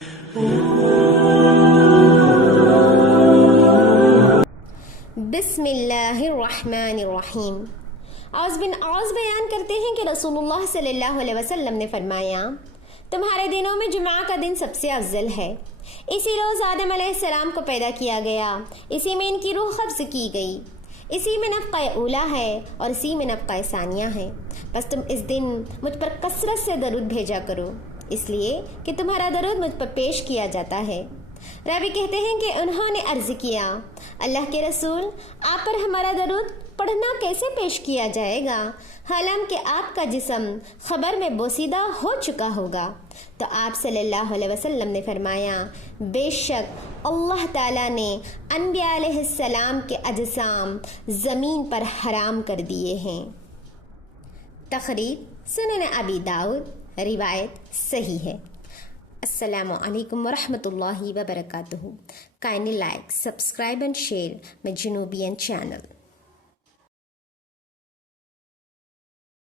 بسم اللہ الرحمن الرحیم۔ عوض بیان کرتے ہیں کہ رسول اللہ صلی اللہ علیہ وسلم نے فرمایا، تمہارے دنوں میں جمعہ کا دن سب سے افضل ہے۔ اسی روز آدم علیہ السلام کو پیدا کیا گیا، اسی میں ان کی روح قبض کی گئی، اسی میں نفخہ اولیٰ ہے اور اسی میں نفخہ ثانیہ ہے۔ بس تم اس دن مجھ پر کثرت سے درود بھیجا کرو، اس لیے کہ تمہارا درود مجھ پر پیش کیا جاتا ہے۔ راوی کہتے ہیں کہ انہوں نے عرض کیا، اللہ کے رسول، آپ پر ہمارا درود پڑھنا کیسے پیش کیا جائے گا، حالانکہ آپ کا جسم خبر میں بوسیدہ ہو چکا ہوگا؟ تو آپ صلی اللہ علیہ وسلم نے فرمایا، بے شک اللہ تعالیٰ نے انبیاء علیہ السلام کے اجسام زمین پر حرام کر دیے ہیں۔ تخریج سنن ابی داؤد، روایت صحیح ہے۔ السلام علیکم ورحمۃ اللہ وبرکاتہ۔ Kindly like, subscribe and share my Genubian channel.